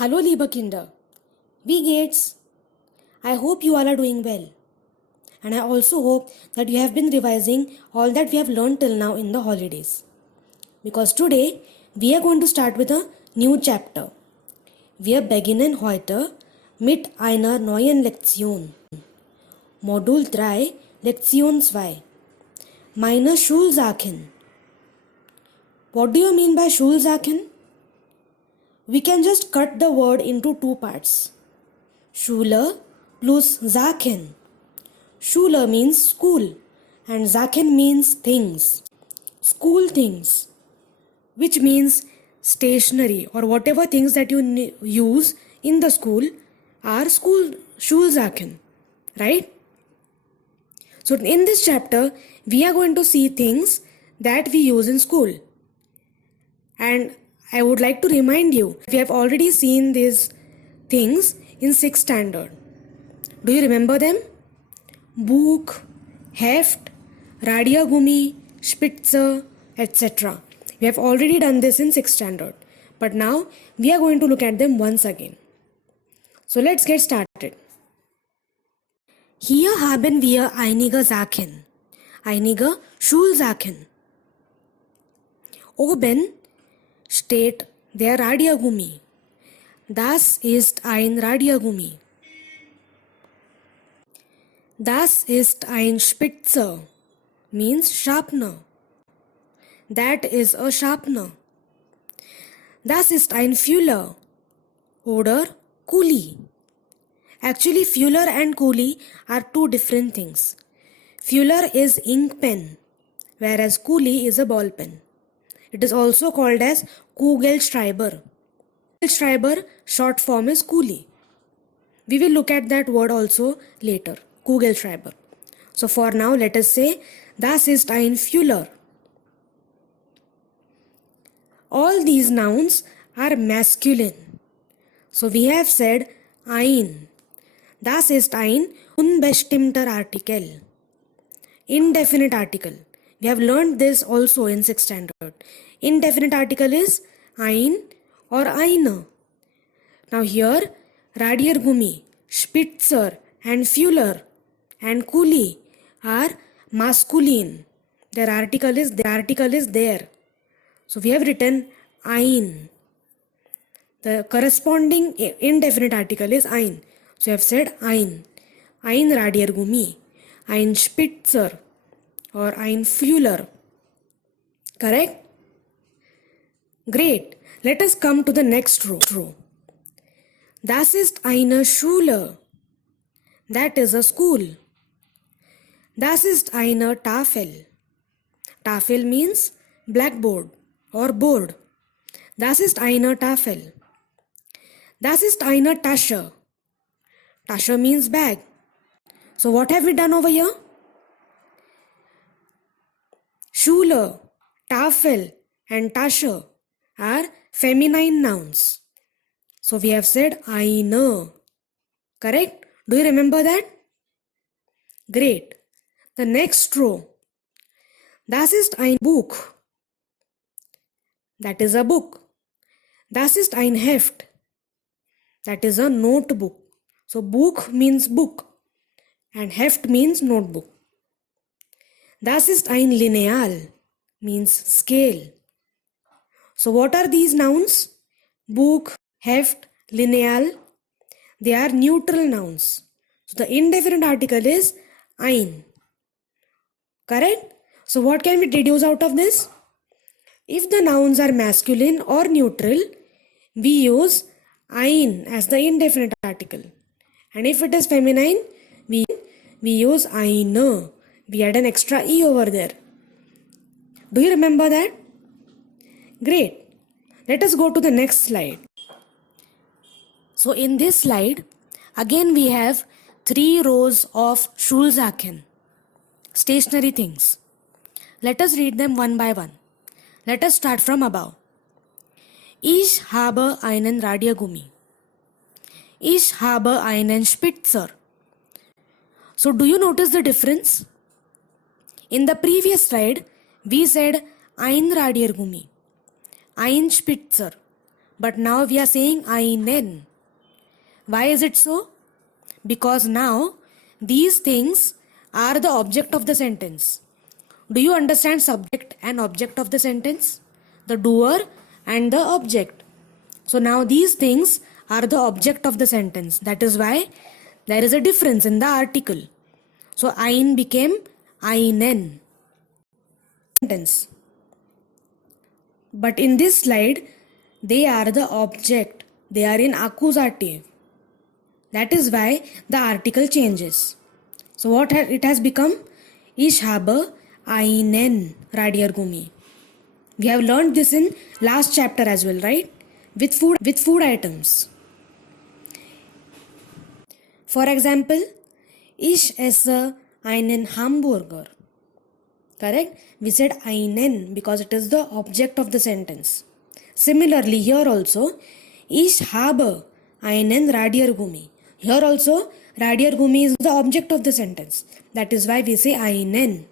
Hallo liebe Kinder, wie geht's? I hope you all are doing well. And I also hope that you have been revising all that we have learned till now in the holidays. Because today we are going to start with a new chapter. Wir beginnen heute mit einer neuen Lektion. Modul 3, Lektion 2. Meine Schulsachen. What do you mean by Schulsachen? We can just cut the word into two parts. Schule plus Sachen. Schule means school and Sachen means things. School things, which means stationery or whatever things that you use in the school are school Schulsachen, right? So in this chapter, we are going to see things that we use in school. And I would like to remind you, we have already seen these things in 6th standard. Do you remember them? Buch, Heft, Radiogummi, Spitze, etc. We have already done this in 6th standard. But now we are going to look at them once again. So let's get started. Hier haben wir einige Sachen, einige Schulsachen. Oben steht der Radiogummi. Das ist ein Radiogummi. Das ist ein Spitze, means sharpener. That is a sharpener. Das ist ein Füller oder Kuli. Actually, Fuller and Kuli are two different things. Fuller is ink pen, whereas Kuli is a ball pen. It is also called as Kugelschreiber. Kugelschreiber short form is Kuli. We will look at that word also later, Kugelschreiber. So for now, let us say, das ist ein Fuller. All these nouns are masculine. So we have said ein. Das ist ein unbestimmter Artikel. Indefinite article. We have learned this also in 6th standard. Indefinite article is ein or eine. Now here, Radiergummi, Spitzer and Fuller and Kuli are masculine. Their article is there. So we have written ein. The corresponding indefinite article is ein. So I have said ein. Ein Radiergummi, ein Spitzer or ein Fuller. Correct? Great. Let us come to the next row. Das ist eine Schule. That is a school. Das ist eine Tafel. Tafel means blackboard or board. Das ist eine Tafel. Das ist eine Tasche. Tasche means bag. So what have we done over here? Schule, Tafel and Tasche are feminine nouns. So we have said eine. Correct? Do you remember that? Great. The next row. Das ist ein Buch. That is a book. Das ist ein Heft. That is a notebook. So Buch means book and Heft means notebook. Das ist ein Lineal means scale. So what are these nouns? Buch, Heft, Lineal. They are neutral nouns. So the indefinite article is ein. Correct? So what can we deduce out of this? If the nouns are masculine or neutral, we use ein as the indefinite article. And if it is feminine, we use eine. We add an extra e over there. Do you remember that? Great. Let us go to the next slide. So in this slide, again we have 3 rows of Schulsachen, stationery things. Let us read them one by one. Let us start from above. Ich habe einen Radiergummi. Ich habe einen Spitzer. So do you notice the difference? In the previous slide, we said ein Radiergummi, ein Spitzer. but now we are saying einen. Why is it so? Because now these things are the object of the sentence. Do you understand subject and object of the sentence? The doer and the object. So now these things are the object of the sentence. That is why there is a difference in the article. So ein became einen. Sentence. But in this slide, they are the object. They are in accusative. That is why the article changes. So what it has become? Ich habe einen Radiergummi. We have learned this in last chapter as well, right? With food items. For example, ich esse einen Hamburger. Correct? We said einen because it is the object of the sentence. Similarly, here also, ich habe einen Radiergummi. Here also, Radiergummi is the object of the sentence. That is why we say einen.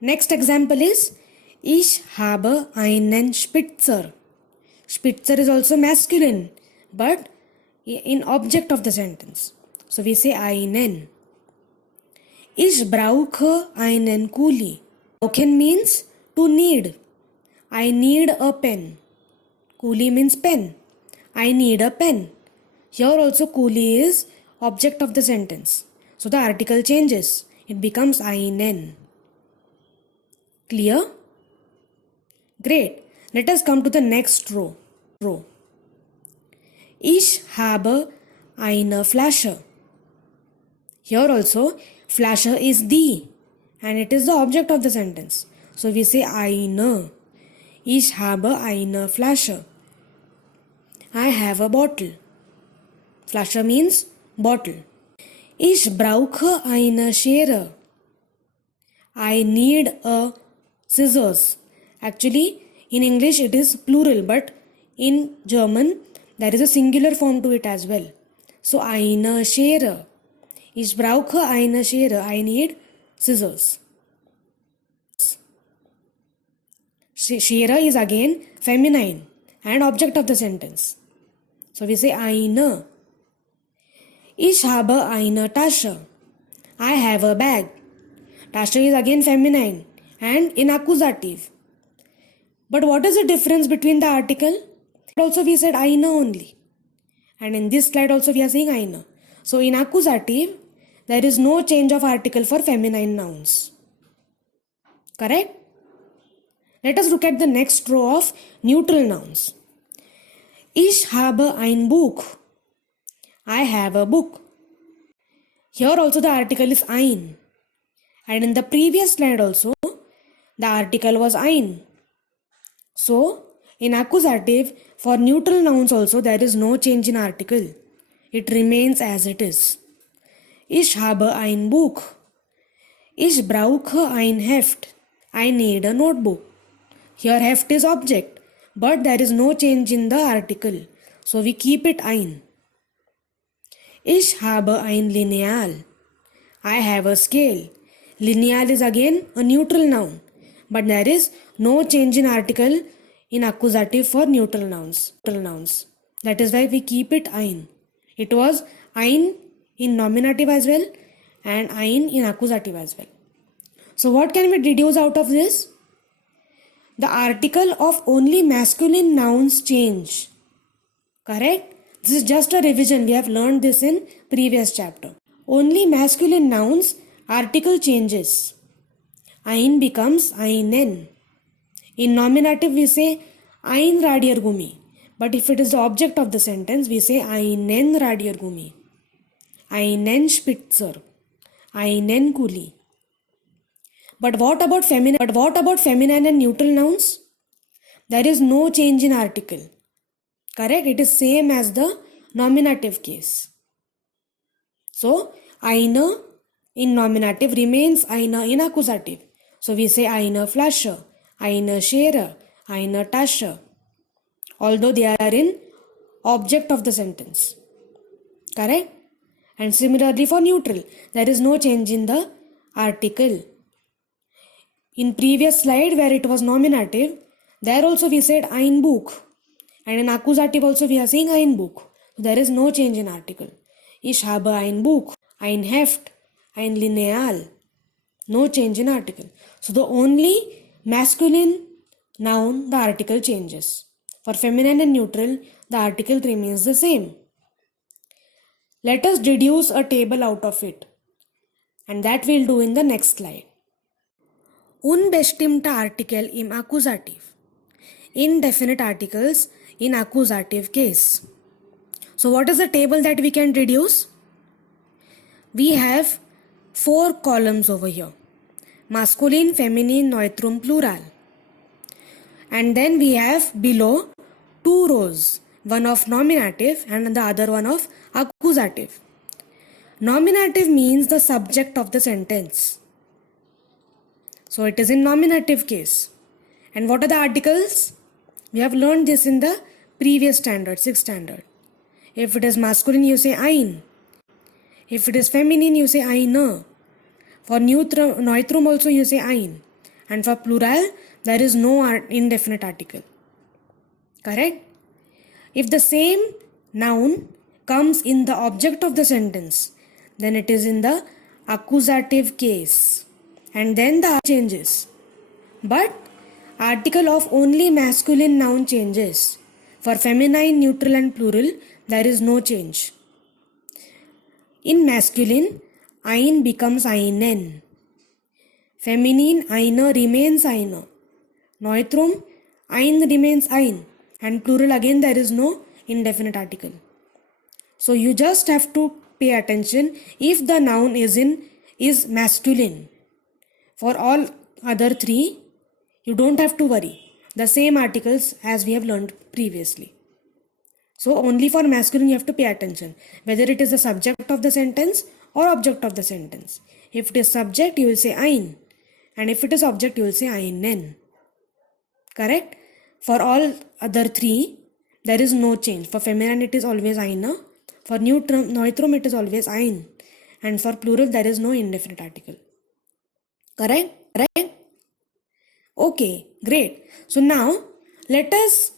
Next example is, ich habe einen Spitzer. Spitzer is also masculine, but in object of the sentence. So we say einen. Ich brauche einen Kuli. Brauchen means to need. I need a pen. Kuli means pen. I need a pen. Here also Kuli is object of the sentence. So the article changes. It becomes einen. Clear? Great. Let us come to the next row. Ich habe eine Flasche. Here also Flasche is the and it is the object of the sentence. So we say eine. Ich habe eine Flasche. I have a bottle. Flasche means bottle. Ich brauche eine Schere. I need a scissors. Actually, in English it is plural, but in German there is a singular form to it as well. So eine Schere. Ich brauche eine Schere. I need scissors. Schere is again feminine and object of the sentence. So we say eine. Ich habe eine Tasche. I have a bag. Tasche is again feminine and in accusative. But what is the difference between the article? Also we said eine only. And in this slide also we are saying eine. So in accusative, there is no change of article for feminine nouns. Correct? Let us look at the next row of neutral nouns. Ich habe ein Buch. I have a book. Here also the article is ein. And in the previous slide also, the article was ein. So, in accusative, for neutral nouns also there is no change in article. It remains as it is. Ich habe ein Buch. Ich brauche ein Heft. I need a notebook. Here Heft is object, but there is no change in the article. So we keep it ein. Ich habe ein Lineal. I have a scale. Lineal is again a neutral noun, but there is no change in article in accusative for neutral nouns. That is why we keep it ein. It was ein in nominative as well and ein in accusative as well. So what can we deduce out of this? The article of only masculine nouns change. Correct? This is just a revision. We have learned this in previous chapter. Only masculine nouns article changes. Ein becomes einen. In nominative we say ein Radiergummi. But if it is the object of the sentence, we say einen Radiergummi. Einen Spitzer. Einen Kuli. But what about feminine and neutral nouns? There is no change in article. Correct? It is same as the nominative case. So, eine in nominative remains eine in accusative. So, we say eine Flasche, eine Schere, eine Tasche. Although they are in object of the sentence. Correct? And similarly for neutral, there is no change in the article. In previous slide where it was nominative, there also we said ein Buch. And in accusative also we are saying ein Buch. So there is no change in article. Ich habe ein Buch, ein Heft, ein Lineal. No change in article. So the only masculine noun, the article changes. For feminine and neutral, the article remains the same. Let us deduce a table out of it. And that we'll do in the next slide. Unbestimmte Artikel im Akkusativ. Indefinite articles in accusative case. So what is the table that we can reduce? We have 4 columns over here. Masculine, feminine, neutrum, plural. And then we have below 2 rows. One of nominative and the other one of accusative. Nominative means the subject of the sentence. So it is in nominative case. And what are the articles? We have learned this in the previous standard, 6th standard. If it is masculine, you say ein. If it is feminine, you say eine. For neutrum also you say ein. And for plural, there is no indefinite article. Correct? If the same noun comes in the object of the sentence, then it is in the accusative case. And then the changes. But article of only masculine noun changes. For feminine, neutral and plural, there is no change. In masculine, ein becomes einen. Feminine, eine remains eine. Neutrum, ein remains ein. And plural, again there is no indefinite article. So you just have to pay attention if the noun is masculine. For all other 3, you don't have to worry. The same articles as we have learned previously. So only for masculine you have to pay attention. Whether it is the subject of the sentence or object of the sentence. If it is subject, you will say ein. And if it is object, you will say einen. Correct? For all other 3, there is no change. For feminine, it is always eine. For neutrum, it is always ein. And for plural, there is no indefinite article. Correct? Okay, great. So now, let us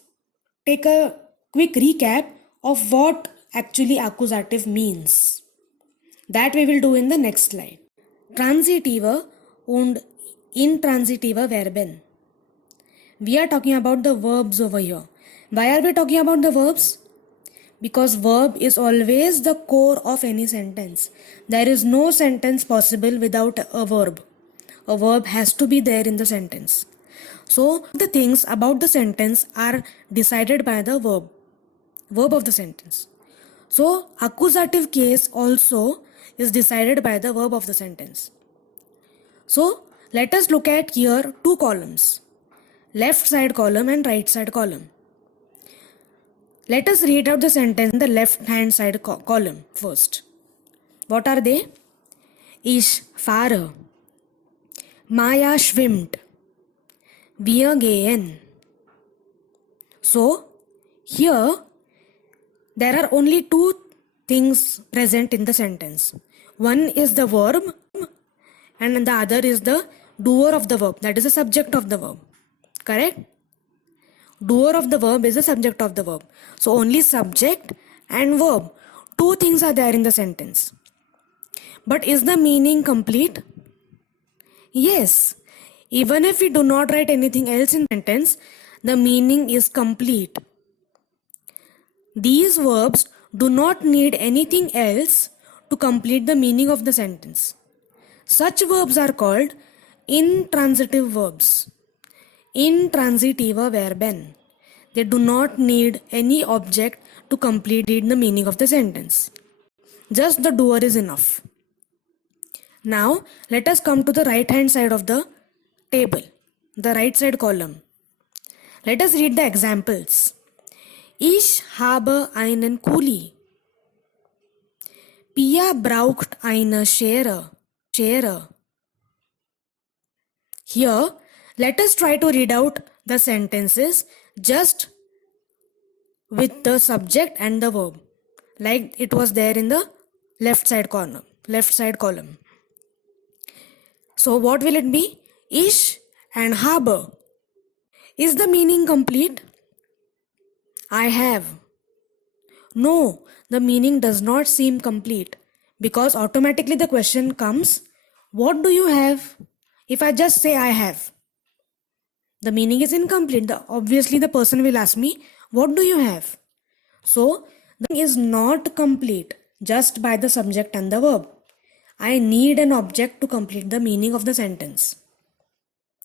take a quick recap of what actually accusative means. That we will do in the next slide. Transitive und intransitive Verben. We are talking about the verbs over here. Why are we talking about the verbs? Because verb is always the core of any sentence. There is no sentence possible without a verb. A verb has to be there in the sentence. So the things about the sentence are decided by the verb of the sentence. So accusative case also is decided by the verb of the sentence. So let us look at here 2 columns. Left side column and right side column. Let us read out the sentence in the left hand side column first. What are they? Ich fahre. Maya schwimmt. Wir gehen. So here there are only 2 things present in the sentence. One is the verb and the other is the doer of the verb. That is the subject of the verb. Correct? Doer of the verb is the subject of the verb. So only subject and verb. 2 things are there in the sentence. But is the meaning complete? Yes. Even if we do not write anything else in the sentence, the meaning is complete. These verbs do not need anything else to complete the meaning of the sentence. Such verbs are called intransitive verbs. Intransitive Verben. They do not need any object to complete the meaning of the sentence. Just the doer is enough. Now let us come to the right hand side of the table, the right side column. Let us read the examples. Ich habe einen Kuli. Pia braucht eine Schere. Here, let us try to read out the sentences just with the subject and the verb, like it was there in the left side column. So what will it be? Ich and habe. Is the meaning complete? I have. No, the meaning does not seem complete because automatically the question comes, what do you have? If I just say I have, the meaning is incomplete. Obviously, the person will ask me, what do you have? So, the meaning is not complete just by the subject and the verb. I need an object to complete the meaning of the sentence.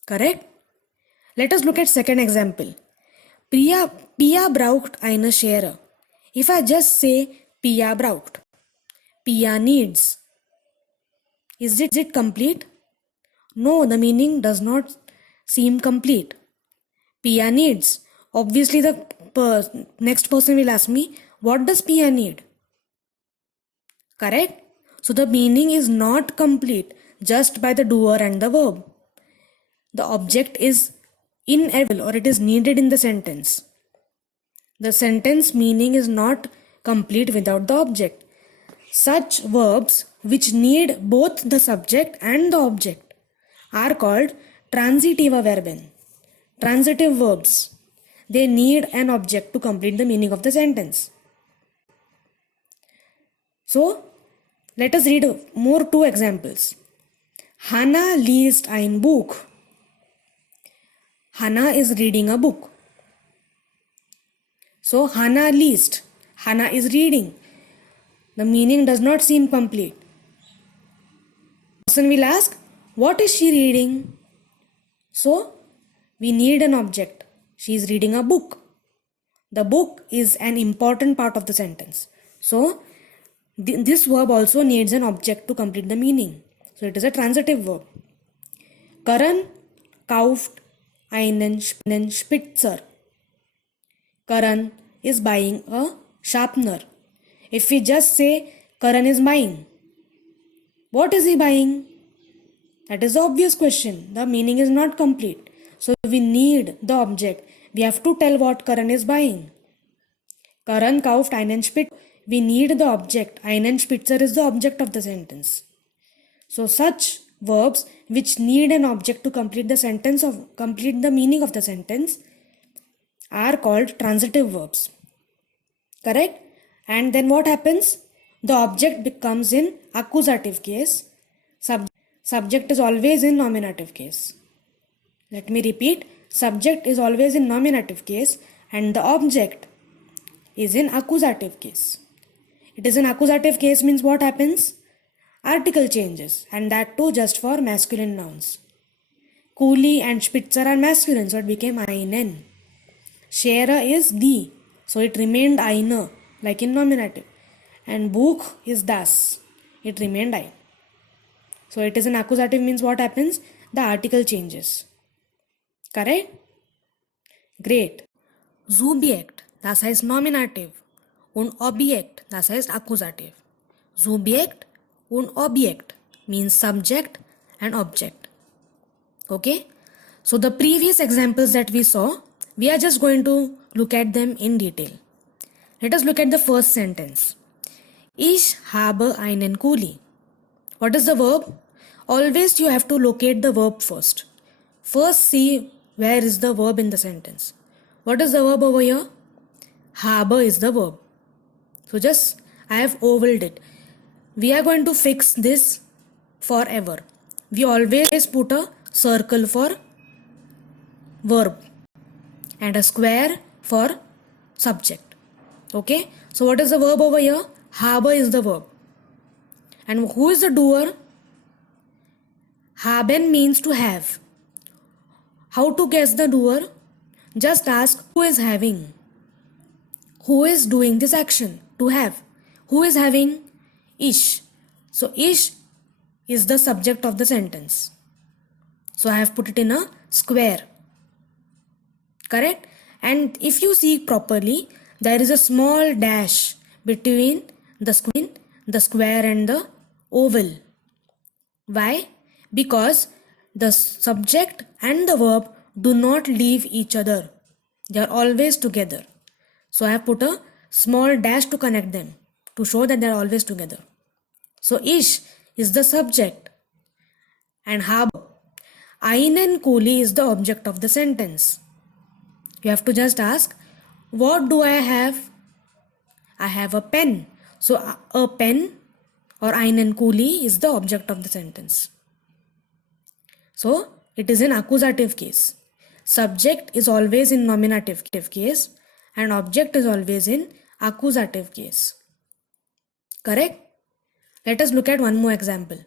Correct? Let us look at second example. Pia braucht eine Schere. If I just say Pia braucht, Pia needs, is it complete? No, the meaning does not seem complete. Pia needs. Obviously, the next person will ask me, what does Pia need? Correct? So the meaning is not complete just by the doer and the verb. The object is inevitable or it is needed in the sentence. The sentence meaning is not complete without the object. Such verbs which need both the subject and the object are called transitiva verben. Transitive verbs. They need an object to complete the meaning of the sentence. So, let us read more two examples. Hannah liest ein Buch. Hannah is reading a book. So, Hannah liest. Hannah is reading. The meaning does not seem complete. Person will ask, what is she reading? So, we need an object. She is reading a book. The book is an important part of the sentence. So, this verb also needs an object to complete the meaning. So, it is a transitive verb. Karan kauft einen Spitzer. Karan is buying a sharpener. If we just say Karan is buying, what is he buying? That is the obvious question. The meaning is not complete. So we need the object. We have to tell what Karan is buying. Karan kauft einen Spitzer. We need the object. Einen Spitzer is the object of the sentence. So such verbs which need an object to complete the meaning of the sentence are called transitive verbs. Correct? And then what happens? The object becomes in accusative case. Subject is always in nominative case. Let me repeat. Subject is always in nominative case and the object is in accusative case. It is in accusative case means what happens? Article changes, and that too just for masculine nouns. Kuli and Spitzer are masculine, so it became einen. Schere is die, so it remained eine, like in nominative. And Buch is das, it remained ein. So it is an accusative means what happens? The article changes. Correct? Great. Subjekt, das heißt Nominativ. Und Objekt, das heißt Akkusativ. Subjekt und Objekt means subject and object. Okay? So the previous examples that we saw, we are just going to look at them in detail. Let us look at the first sentence. Ich habe einen Kuli. What is the verb? Always you have to locate the verb first. First see where is the verb in the sentence. What is the verb over here? Habe is the verb. So just I have ovaled it. We are going to fix this forever. We always put a circle for verb and a square for subject. Okay? So what is the verb over here? Habe is the verb. And who is the doer? Haben means to have. How to guess the doer? Just ask who is having. Who is doing this action? To have. Who is having? Ich. So ich is the subject of the sentence. So I have put it in a square. Correct? And if you see properly, there is a small dash between the square and the oval. Why? Because the subject and the verb do not leave each other. They are always together. So I have put a small dash to connect them to show that they are always together. So ich is the subject and habe. Einen Kuli is the object of the sentence. You have to just ask What do I have? I have a pen. So a pen or einen Kuli is the object of the sentence. So it is in accusative case. Subject is always in nominative case and object is always in accusative case. Correct? Let us look at one more example.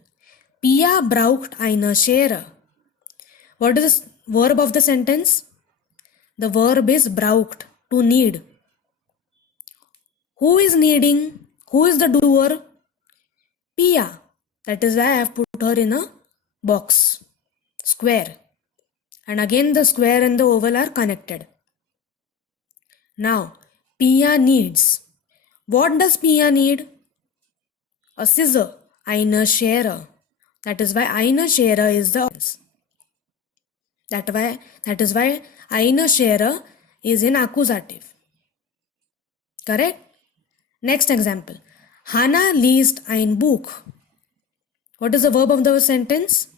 Pia braucht eine Schere. What is the verb of the sentence? The verb is braucht, to need. Who is needing? Who is the doer? Pia. That is why I have put her in a box, square. And again the square and the oval are connected. Now, Pia needs. What does Pia need? A scissor, eine Schere. That is why eine Schere is the that is why eine Schere is in accusative. Correct? Next example. Hannah liest ein Buch. What is the verb of the sentence?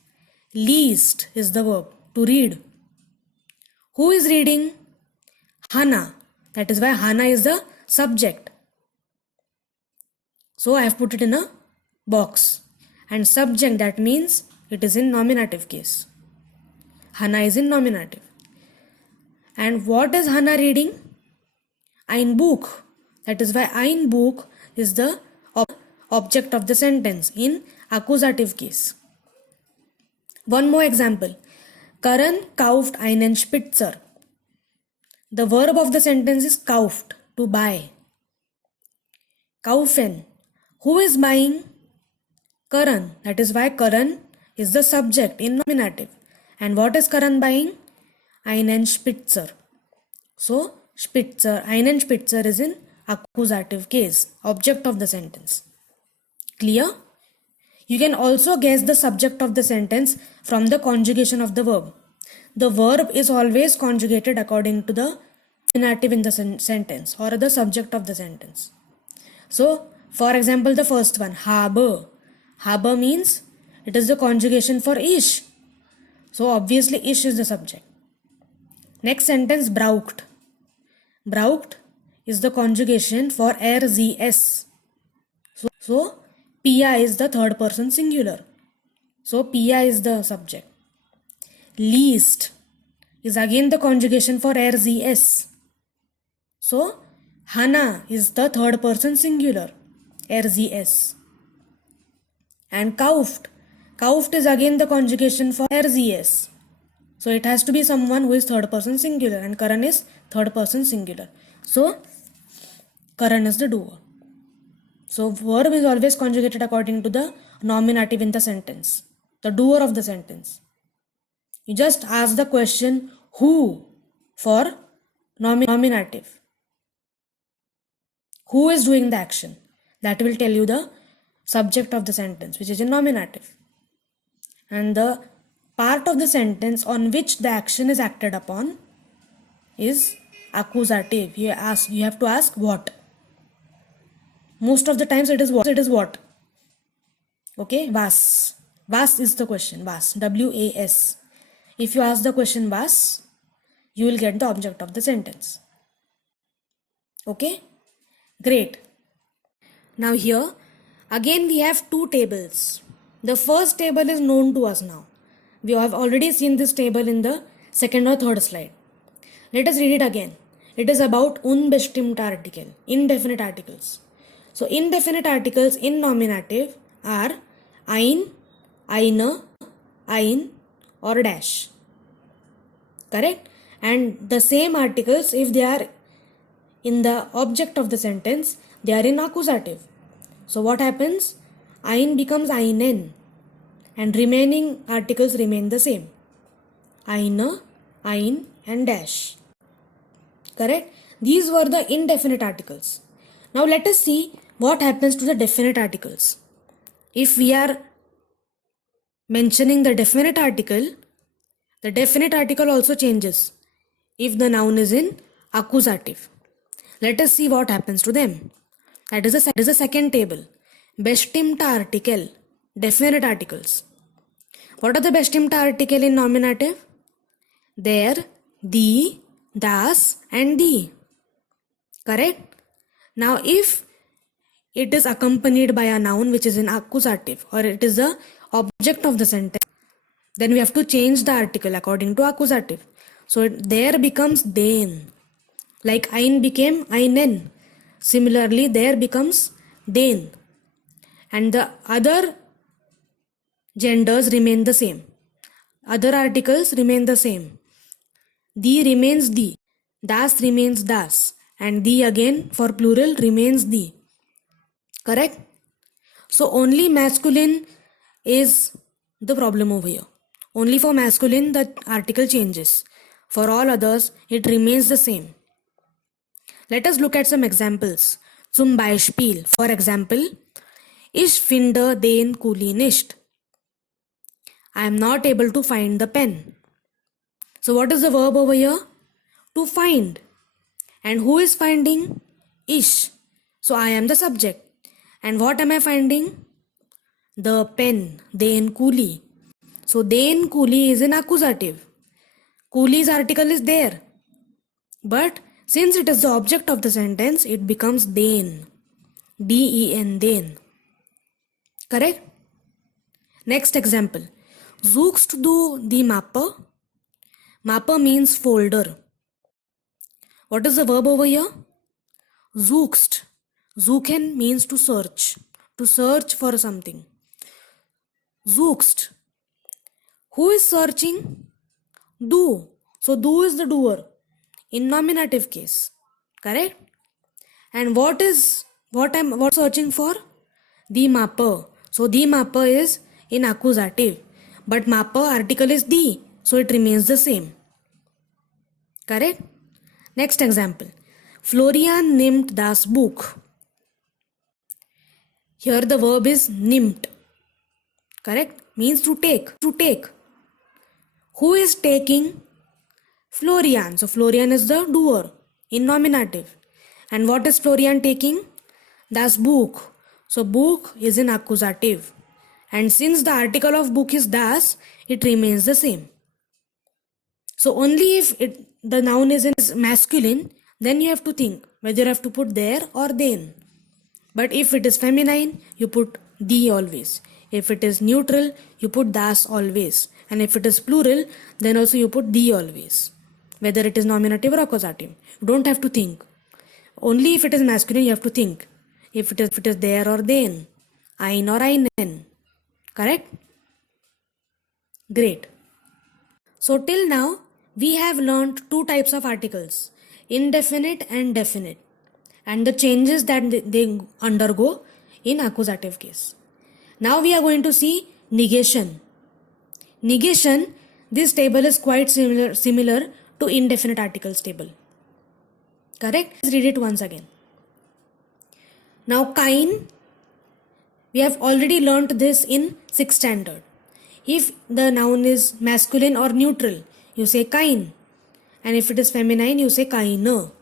Liest is the verb, to read. Who is reading? Hannah. That is why Hannah is the subject. So I have put it in a box. And subject, that means it is in nominative case. Hannah is in nominative. And what is Hannah reading? Ein Buch. That is why ein Buch is the object of the sentence in accusative case. One more example. Karan kauft einen Spitzer. The verb of the sentence is kauft, to buy. Kaufen. Who is buying? Karan. That is why Karan is the subject in nominative. And what is Karan buying? Einen Spitzer. So, Spitzer, einen Spitzer is in accusative case, object of the sentence. Clear? You can also guess the subject of the sentence from the conjugation of the verb. The verb is always conjugated according to the nominative in the sentence or the subject of the sentence. So, for example, the first one, habe. Habe means it is the conjugation for ish. So, obviously, ish is the subject. Next sentence, braucht. Braucht is the conjugation for RZS. So Pia is the third person singular. So Pia is the subject. Least is again the conjugation for RZS. So Hannah is the third person singular. RZS. And kauft. Kauft is again the conjugation for RZS. So it has to be someone who is third person singular, and Karan is third person singular. So Karan is the doer. So verb is always conjugated according to the nominative in the sentence, the doer of the sentence. You just ask the question who for nominative. Who is doing the action? That will tell you the subject of the sentence, which is in nominative. And the part of the sentence on which the action is acted upon is accusative. You have to ask what. Most of the times it is what. Okay, was. Was is the question. Was. W-A-S. If you ask the question was, you will get the object of the sentence. Okay, great. Now here again we have two tables. The first table is known to us now. We have already seen this table in the second or third slide. Let us read it again. It is about unbestimmte Artikel, indefinite articles. So indefinite articles in nominative are ein, eine, ein or dash. Correct? And the same articles, if they are in the object of the sentence, they are in accusative. So what happens? Ein becomes einen and remaining articles remain the same. Eine, ein and dash. Correct? These were the indefinite articles. Now let us see what happens to the definite articles. If we are mentioning the definite article also changes if the noun is in accusative. Let us see what happens to them. That is the second table. Bestimmte Artikel, definite articles. What are the bestimmte Artikel in nominative? There, die, das and die. Correct? Now if it is accompanied by a noun which is in accusative or it is the object of the sentence, then we have to change the article according to accusative. So there becomes den. Like ein became einen. Similarly, there becomes den. And the other genders remain the same. Other articles remain the same. The remains the. Das remains das. And the again for plural remains the. Correct? So only masculine is the problem over here. Only for masculine the article changes. For all others it remains the same. Let us look at some examples. Zum Beispiel, for example, ich finde den Kuli nicht. I am not able to find the pen. So what is the verb over here? To find. And who is finding? Ich. So I am the subject. And what am I finding? The pen, den Kuli. So den Kuli is an accusative. Kuli's article is there. But since it is the object of the sentence, it becomes den. D-E-N, den. Correct? Next example. Suchst du die Mappe? Mappe means folder. What is the verb over here? Suchst. Suchen means to search for something. Suchst. Who is searching? Du. So du is the doer in nominative case. Correct? And what searching for? Die Mappe. So die Mappe is in accusative. But Mappe article is die. So it remains the same. Correct? Next example. Florian nimmt das Buch. Here the verb is nimmt. Correct? Means to take. Who is taking? Florian. So Florian is the doer in nominative. And what is Florian taking? Das Buch. So book is in accusative. And since the article of book is das, it remains the same. So only if the noun is in masculine, then you have to think whether you have to put there or den. But if it is feminine, you put the always. If it is neutral, you put das always. And if it is plural, then also you put the always. Whether it is nominative or accusative. You don't have to think. Only if it is masculine, you have to think. If it is there or then. Ein or einen. Correct? Great. So till now, we have learned two types of articles. Indefinite and definite. And the changes that they undergo in accusative case. Now we are going to see negation. Negation, this table is quite similar to indefinite articles table. Correct? Let's read it once again. Now kein, we have already learnt this in 6th standard. If the noun is masculine or neutral, you say kein. And if it is feminine, you say keine.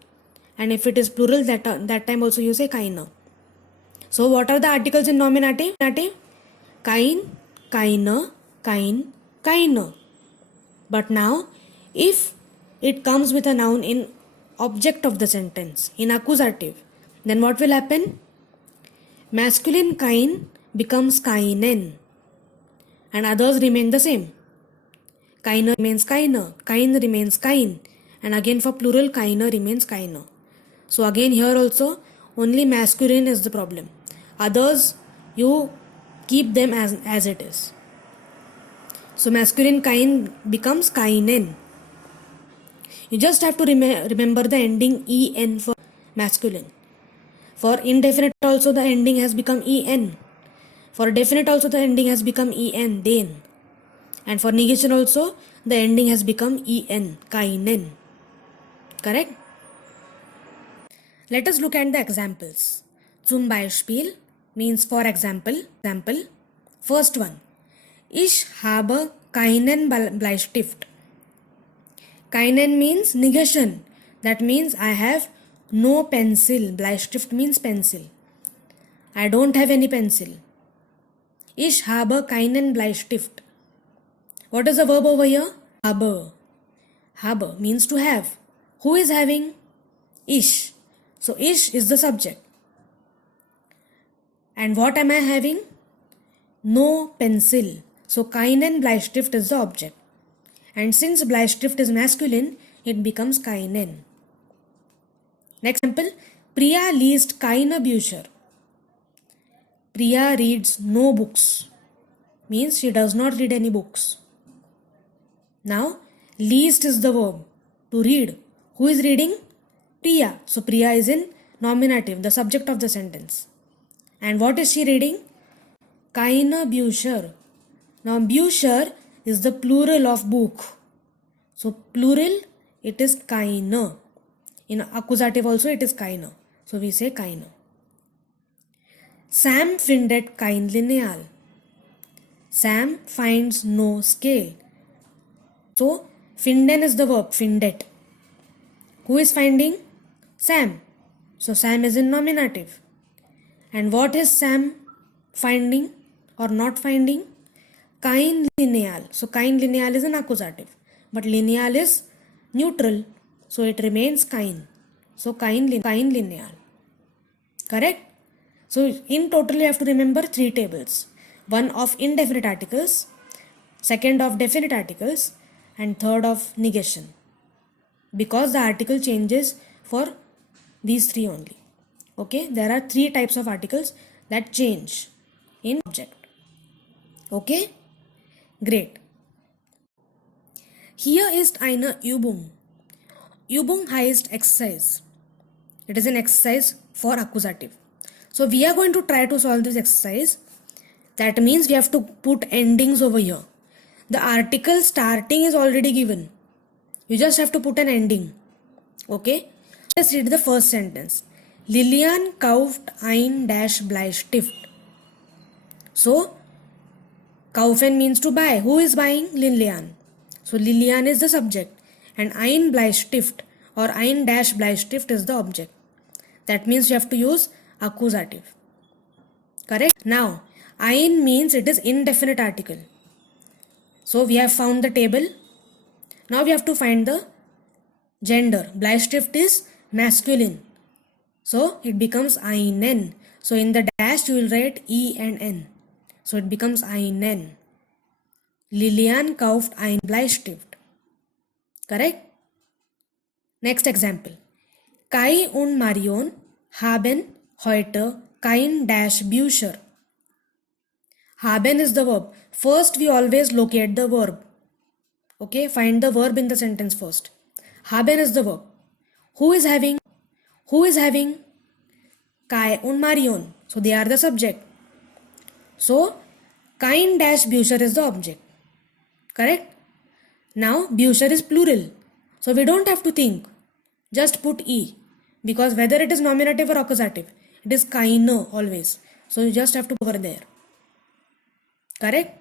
And if it is plural, that time also you say keine. So what are the articles in nominative? Kein, keine, kein, keine. But now, if it comes with a noun in object of the sentence, in accusative, then what will happen? Masculine kein becomes keinen. And others remain the same. Keine remains keine, kein remains kein. And again for plural, keine remains keine. So again here also, only masculine is the problem. Others, you keep them as it is. So masculine kein becomes keinen. You just have to remember the ending en for masculine. For indefinite also the ending has become en. For definite also the ending has become en, den. And for negation also the ending has become en, keinen. Correct? Let us look at the examples. Zum Beispiel means for example. First one. Ich habe keinen Bleistift. Keinen means negation. That means I have no pencil. Bleistift means pencil. I don't have any pencil. Ich habe keinen Bleistift. What is the verb over here? Habe. Habe means to have. Who is having? Ich. So ish is the subject. And what am I having? No pencil. So keinen Bleistift is the object. And since Bleistift is masculine, it becomes keinen. Next example, Priya liest keine Bücher. Priya reads no books. Means she does not read any books. Now, liest is the verb to read. Who is reading? Priya. So Priya is in nominative, the subject of the sentence. And what is she reading? Keine Bücher. Now Bücher is the plural of book. So plural, it is keine. In accusative also it is keine. So we say keine. Sam findet kein Lineal. Sam finds no scale. So finden is the verb, findet. Who is finding? Sam. So Sam is in nominative. And what is Sam finding or not finding? Kein Lineal. So kein Lineal is an accusative. But lineal is neutral. So it remains kein. So kein Lineal. Correct? So in total you have to remember 3 tables. One of indefinite articles, second of definite articles, and third of negation. Because the article changes for these 3 only. Okay, there are 3 types of articles that change in object. Okay, great. Hier ist eine Übung. Übung heißt exercise. It is an exercise for accusative. So we are going to try to solve this exercise. That means we have to put endings over here. The article starting is already given. You just have to put an ending. Okay? Let's read the first sentence. Lilian kauft ein dash Bleistift. So, kaufen means to buy. Who is buying? Lilian. So, Lilian is the subject. And ein Bleistift or ein dash Bleistift is the object. That means you have to use accusative. Correct? Now, ein means it is indefinite article. So, we have found the table. Now, we have to find the gender. Bleistift is masculine. So, it becomes einen. So, in the dash, you will write E and N. So, it becomes einen. Lilian kauft ein Bleistift. Correct? Next example. Kai und Marion haben heute kein dash Bücher. Haben is the verb. First, we always locate the verb. Okay, find the verb in the sentence first. Haben is the verb. Who is having? Who is having? Kai und Marion. So they are the subject. So kein dash Bücher is the object. Correct? Now Bücher is plural. So we don't have to think. Just put E. Because whether it is nominative or accusative, it is keine always. So you just have to go over there. Correct?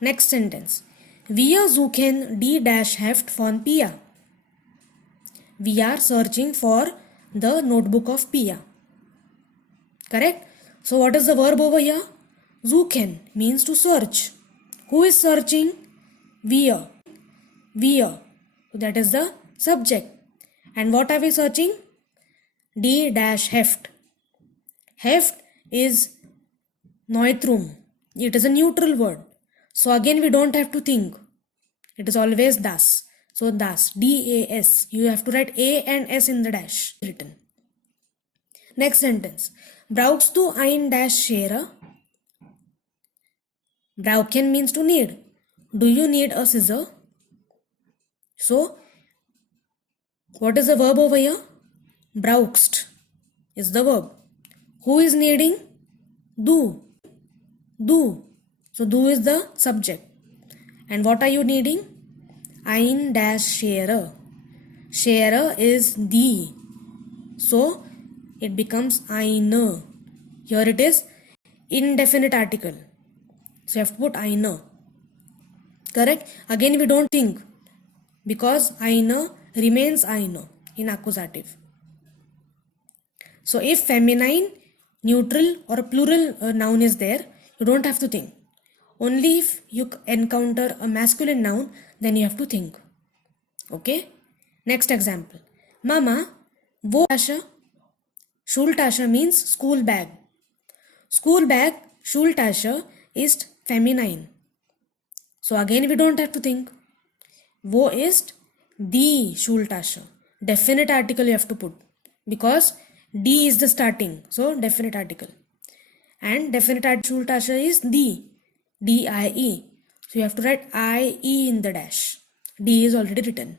Next sentence. Wir suchen die dash Heft von Pia. We are searching for the notebook of Pia. Correct? So what is the verb over here? Suchen means to search. Who is searching? Wir. Wir. So that is the subject. And what are we searching? Die dash Heft. Heft is Neutrum. It is a neutral word. So again we don't have to think. It is always das. So das. D-A-S. You have to write A and S in the dash written. Next sentence. Brauchst du ein dash Schere? Brauchen means to need. Do you need a scissor? So, what is the verb over here? Brauchst is the verb. Who is needing? Du. Du. So, du is the subject. And what are you needing? Ein dash Schere. Schere is die. So, it becomes eine. Here it is indefinite article. So, you have to put eine. Correct? Again, we don't think. Because eine remains eine in accusative. So, if feminine, neutral or plural noun is there, you don't have to think. Only if you encounter a masculine noun, then you have to think. Okay? Next example. Mama, wo Tasche? Schultasche means school bag. School bag, Schultasche, is feminine. So again we don't have to think. Wo ist die Schultasche? Definite article you have to put because die is the starting. So definite article. And definite article Schultasche is die. D-I-E. So you have to write I-E in the dash. D is already written.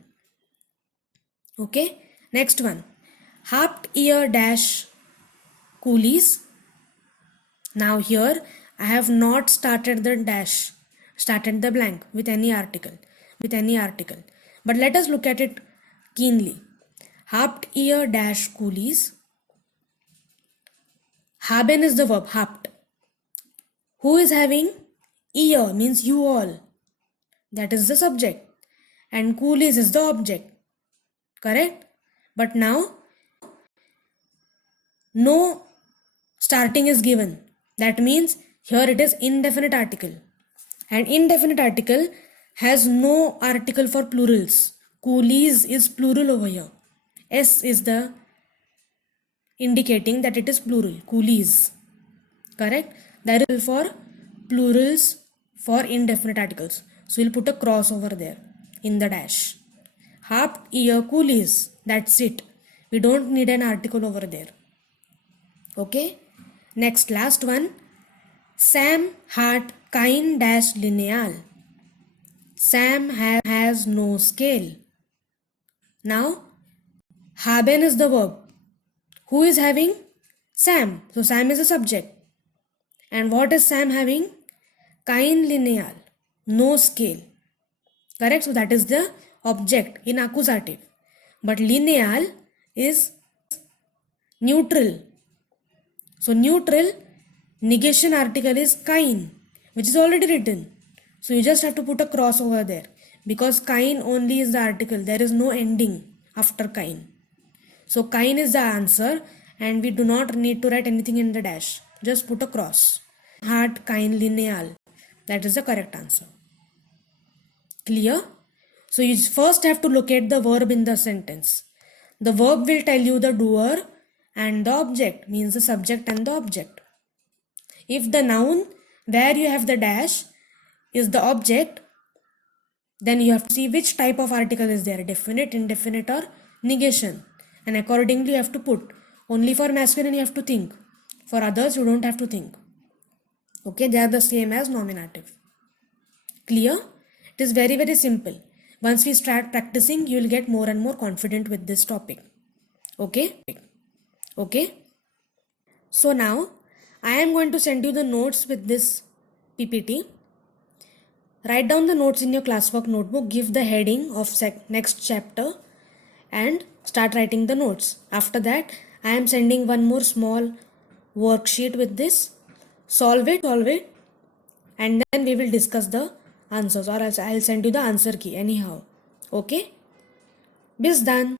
Okay. Next one. Habt ihr dash coolies? Now here I have not started the dash, started the blank with any article. But let us look at it keenly. Habt ihr dash coolies? Haben is the verb, habt. Who is having? Ihr means you all. That is the subject. And coolies is the object. Correct? But now, no starting is given. That means here it is indefinite article. And indefinite article has no article for plurals. Coolies is plural over here. S is the indicating that it is plural. Coolies. Correct? That is for plurals for indefinite articles. So we'll put a cross over there in the dash. Habt ihr coolies? That's it. We don't need an article over there. Okay? Next, last one. Sam hat kein dash Lineal. Sam has no scale. Now, haben is the verb. Who is having? Sam. So Sam is a subject. And what is Sam having? Kein Lineal. No scale. Correct? So that is the object in accusative. But lineal is neutral. So neutral negation article is kein, which is already written. So you just have to put a cross over there because kein only is the article. There is no ending after kein. So kein is the answer and we do not need to write anything in the dash. Just put a cross. Hat kein Lineal. That is the correct answer. Clear? So you first have to locate the verb in the sentence. The verb will tell you the doer and the object, means the subject and the object. If the noun where you have the dash is the object, then you have to see which type of article is there, definite, indefinite or negation. And accordingly you have to put. Only for masculine you have to think. For others you don't have to think. Okay, they are the same as nominative. Clear? It is very, very simple. Once we start practicing, you will get more and more confident with this topic. Okay? Okay? So now, I am going to send you the notes with this PPT. Write down the notes in your classwork notebook, give the heading of next chapter and start writing the notes. After that, I am sending one more small worksheet with this. Solve it, and then we will discuss the answers, or else I'll send you the answer key anyhow. Okay? Bis dann.